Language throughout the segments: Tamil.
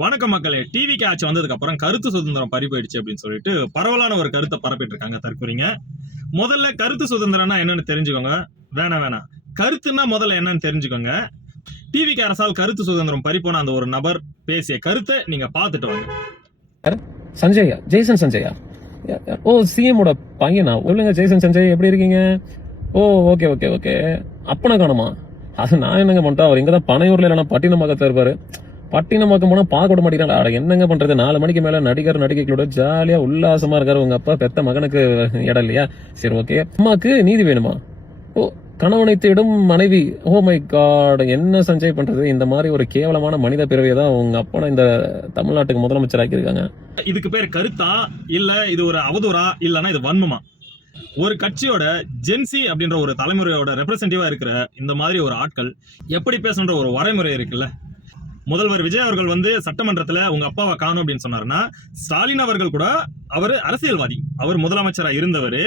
வணக்கம் மக்களே. டிவி ஆட்சி வந்ததுக்கு அப்புறம் கருத்து சுதந்திரம் பறி போயிடுச்சு அப்படின்னு சொல்லிட்டு பரவலான ஒரு கருத்தை பரப்பிட்டு இருக்காங்க தற்கொலைங்க. முதல்ல கருத்து சுதந்திரம்னா என்னன்னு தெரிஞ்சுக்கோங்க. வேணாம் கருத்துன்னா முதல்ல என்னன்னு தெரிஞ்சுக்கோங்க. டிவி அரசால் கருத்து சுதந்திரம் பறி போன அந்த ஒரு நபர் பேசிய கருத்தை நீங்க பாத்துட்டு வாங்க. சஞ்சயா, ஜெய்சன் சஞ்சயா, ஓ சிஎம் ஓட பையனா? ஒழுங்க ஜெய்சன் சஞ்சய், எப்படி இருக்கீங்க? ஓ ஓகே ஓகே ஓகே. அப்பனை காணுமா? அது நான் என்னங்க பண்ணிட்டேன், அவர் இங்கதான் பனையூர்ல இல்லைன்னா பட்டினமாக்கத்துல இருப்பாரு. பட்டினமாக்கம் போனா பார்க்க விட மாட்டேங்கிறாங்க. என்னங்க பண்றது, 4 மணிக்கு மேல நடிகர் நடிகைகளோட ஜாலியா உல்லாசமா இருக்காரு. உங்க அப்பா பெத்த மகனுக்கு இடம் இல்லையா? சரி ஓகே. அம்மாக்கு நீதி வேணுமா? ஓ கணவனை தேடும் மனைவி. ஓ மை காட், என்ன சஞ்சய் பண்றது? இந்த மாதிரி ஒரு கேவலமான மனித பிறவியை தான் உங்க அப்பா இந்த தமிழ்நாட்டுக்கு முதலமைச்சர் ஆக்கியிருக்காங்க. இதுக்கு பேர் கருத்தா இல்ல இது ஒரு அவதூறா இல்லன்னா இது வன்மமா? ஒரு கட்சியோட ஜென்சி அப்படின்ற ஒரு தலைமுறையோட ரெப்ரசன்டேட்டிவா இருக்கிற இந்த மாதிரி ஒரு ஆட்கள் எப்படி பேசணுன்ற ஒரு வரைமுறை இருக்குல்ல. முதல்வர் விஜய் அவர்கள் வந்து சட்டமன்றத்துல உங்க அப்பாவை காணும் அப்படின்னு சொன்னாருன்னா, ஸ்டாலின் அவர்கள் கூட அவர் அரசியல்வாதி, அவர் முதலமைச்சரா இருந்தவர்,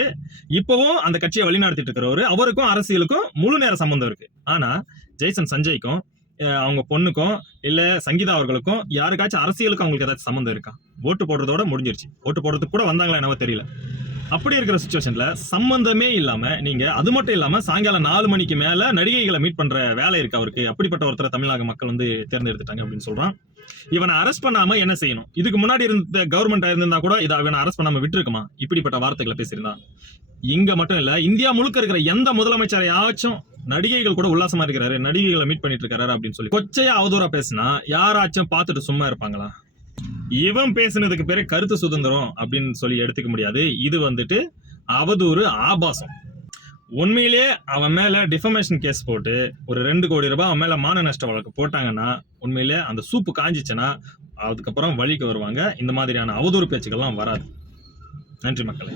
இப்பவும் அந்த கட்சியை வழிநடத்திட்டு இருக்கிறவரு, அவருக்கும் அரசியலுக்கும் முழு நேர சம்பந்தம் இருக்கு. ஆனா ஜெய்சன் சஞ்சய்க்கும் அவங்க பொண்ணுக்கும் இல்ல சங்கீதா அவர்களுக்கும் யாருக்காச்சும் அரசியலுக்கும் அவங்களுக்கு ஏதாச்சும் சம்பந்தம் இருக்கா? ஓட்டு போடுறதோட முடிஞ்சிருச்சு. ஓட்டு போடுறதுக்கு கூட வந்தாங்களா என்னவோ தெரியல. அப்படி இருக்கிற சிச்சுவேஷன்ல சம்பந்தமே இல்லாம நீங்க, அது மட்டும் இல்லாம சாயங்காலம் 4 மணிக்கு மேல நடிகைகளை மீட் பண்ற வேலை இருக்கு அவருக்கு. அப்படிப்பட்ட ஒருத்தரை தமிழக மக்கள் வந்து தேர்ந்தெடுத்துட்டாங்க அப்படின்னு சொல்றான். இவனை அரெஸ்ட் பண்ணாம என்ன செய்யணும்? இதுக்கு முன்னாடி இருந்த கவர்மெண்ட் இருந்தா கூட இதை இவனை அரெஸ்ட் பண்ணாம விட்டுருக்குமா? இப்படிப்பட்ட வார்த்தைகளை பேசியிருந்தா. இங்க மட்டும் இல்ல, இந்தியா முழுக்க இருக்கிற எந்த முதலமைச்சரையாச்சும் நடிகைகள் கூட உல்லாசமா இருக்கிறாரு, நடிகைகளை மீட் பண்ணிட்டு இருக்காரு அப்படின்னு சொல்லி கொச்சையா அவதூறா பேசினா யாராச்சும் பார்த்துட்டு சும்மா இருப்பாங்களா? இவன் பேசுனதுக்கு பேரு கருத்து சுதந்திரம் அப்படின்னு சொல்லி எடுத்துக்க முடியாது. இது வந்துட்டு அவதூறு, ஆபாசம். உண்மையிலே அவன் மேல டிஃபமேஷன் கேஸ் போட்டு ஒரு 2 கோடி ரூபாய் அவன் மேல மான நஷ்ட வழக்கு போட்டாங்கன்னா, உண்மையிலே அந்த சூப்பு காஞ்சிச்சுன்னா அதுக்கப்புறம் வழிக்கு வருவாங்க. இந்த மாதிரியான அவதூறு பேச்சுக்கள்லாம் வராது. நன்றி மக்களே.